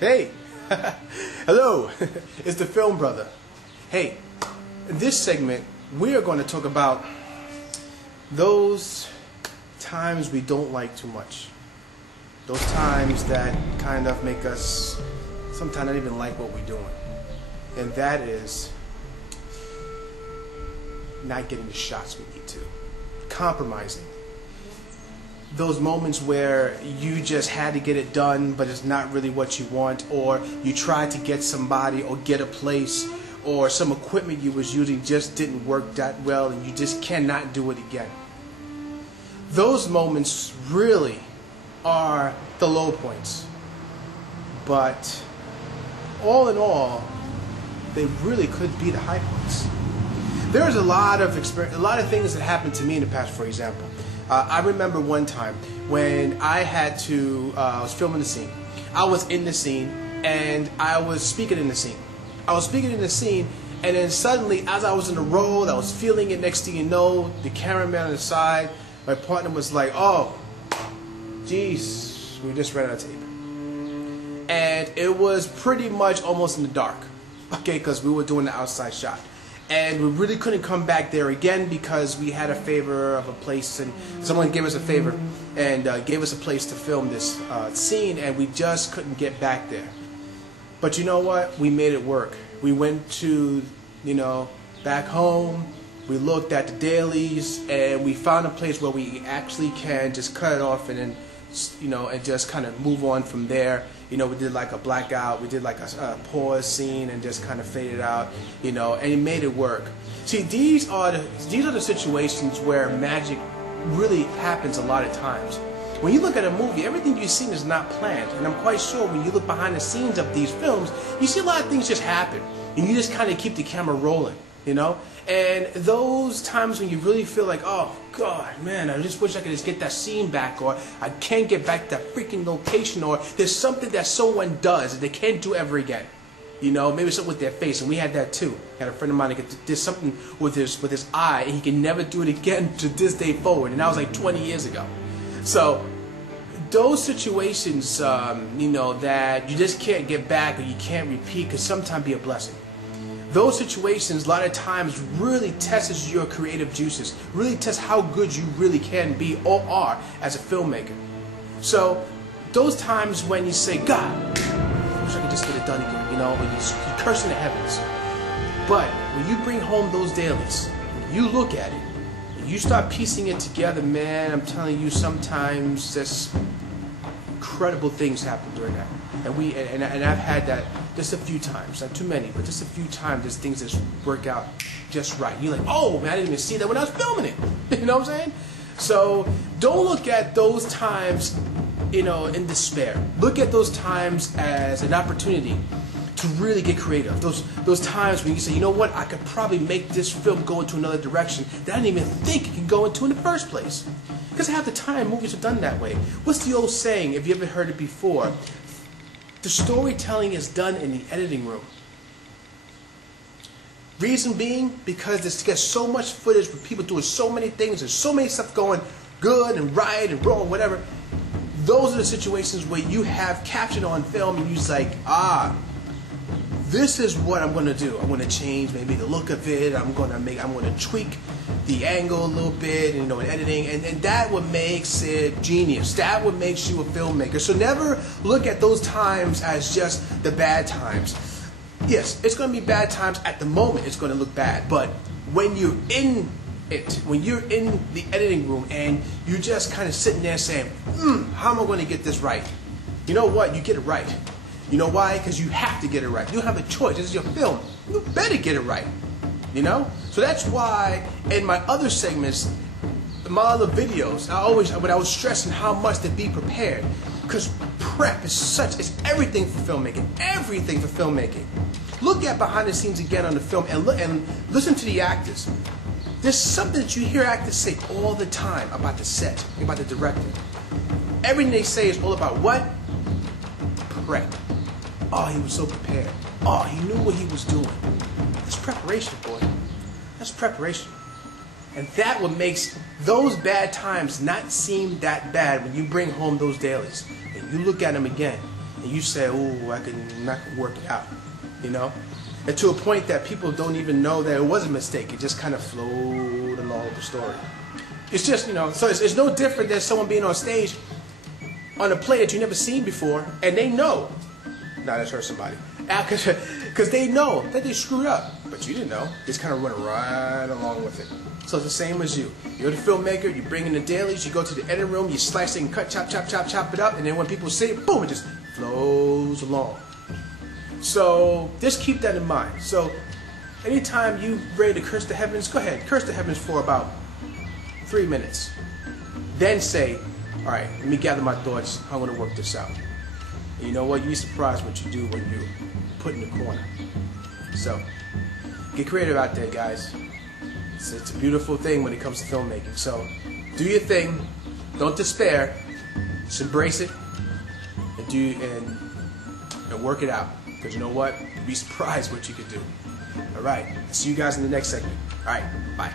Hey, hello, it's the Film Brother. Hey, in this segment, we are going to talk about those times we don't like too much. Those times that kind of make us sometimes not even like what we're doing. And that is not getting the shots we need to. Compromising. Those moments where you just had to get it done, but it's not really what you want, or you tried to get somebody or get a place, or some equipment you was using just didn't work that well and you just cannot do it again. Those moments really are the low points. But all in all, they really could be the high points. There's a lot of things that happened to me in the past. For example, I remember one time when I had to, I was filming the scene. I was in the scene and I was speaking in the scene. And then suddenly, as I was in the road, I was feeling it. Next thing you know, the cameraman on the side, my partner was like, "Oh, geez, we just ran out of tape." And it was pretty much almost in the dark, okay, because we were doing the outside shot. And we really couldn't come back there again because we had a favor of a place, and someone gave us a favor and gave us a place to film this scene, and we just couldn't get back there. But you know what? We made it work. We went to, back home. We looked at the dailies, and we found a place where we actually can just cut it off and then, and just kind of move on from there. We did like a blackout, we did like a pause scene and just kind of faded out, and it made it work. See, these are the situations where magic really happens a lot of times. When you look at a movie, everything you've seen is not planned, and I'm quite sure when you look behind the scenes of these films, you see a lot of things just happen, and you just kind of keep the camera rolling, And those times when you really feel like, oh God, man, I just wish I could just get that scene back, or I can't get back that freaking location, or there's something that someone does that they can't do ever again. Maybe something with their face, and we had that too. I had a friend of mine that did something with his eye, and he can never do it again to this day forward, and that was like 20 years ago. So those situations, that you just can't get back or you can't repeat, could sometimes be a blessing. Those situations, a lot of times, really tests your creative juices, really tests how good you really can be or are as a filmmaker. So those times when you say, God, I wish I could just get it done again, or you curse in the heavens. But when you bring home those dailies, you look at it, and you start piecing it together, man, I'm telling you, sometimes just incredible things happen during that. And I've had that just a few times, not too many, but just a few times. There's things that work out just right. You're like, oh man, I didn't even see that when I was filming it. You know what I'm saying? So don't look at those times, in despair. Look at those times as an opportunity to really get creative. Those times when you say, you know what, I could probably make this film go into another direction that I didn't even think it could go into in the first place. Because half the time, movies are done that way. What's the old saying, if you ever heard it before? The storytelling is done in the editing room. Reason being, because there's gets so much footage with people doing so many things, there's so many stuff going good and right and wrong, whatever. Those are the situations where you have captured on film and you're just like, this is what I'm going to do. I'm going to change maybe the look of it. I'm going to tweak the angle a little bit, in editing, and that what makes it genius. That what makes you a filmmaker. So never look at those times as just the bad times. Yes, it's going to be bad times at the moment. It's going to look bad, but when you're in it, when you're in the editing room and you're just kind of sitting there saying, how am I going to get this right? You know what? You get it right. You know why? Because you have to get it right. You don't have a choice. This is your film. You better get it right. So that's why in my other segments, my other videos, when I was stressing how much to be prepared, because prep is it's everything for filmmaking. Everything for filmmaking. Look at behind the scenes again on the film and listen to the actors. There's something that you hear actors say all the time about the set, about the director. Everything they say is all about what? Prep. Oh, he was so prepared. Oh, he knew what he was doing. That's preparation, boy. That's preparation. And that what makes those bad times not seem that bad when you bring home those dailies. And you look at them again. and you say, "Ooh, I can not work it out," you know, and to a point that people don't even know that it was a mistake. It just kind of flowed along with the story. It's just, you know, so it's no different than someone being on stage on a play that you've never seen before, and they know. Nah, that's hurt somebody. Because they know that they screwed up, but you didn't know. They just kind of run right along with it. So it's the same as you. You're the filmmaker, you bring in the dailies, you go to the editing room, you slice it and cut, chop it up, and then when people see it, boom, it just flows along. So just keep that in mind. So anytime you ready to curse the heavens, go ahead, curse the heavens for about 3 minutes. Then say, all right, let me gather my thoughts. I'm going to work this out. And you know what? You'd be surprised what you do when you put in the corner. So get creative out there, guys. It's a beautiful thing when it comes to filmmaking. So do your thing. Don't despair. Just embrace it and work it out. Because you know what? You'd be surprised what you could do. All right. I'll see you guys in the next segment. All right. Bye.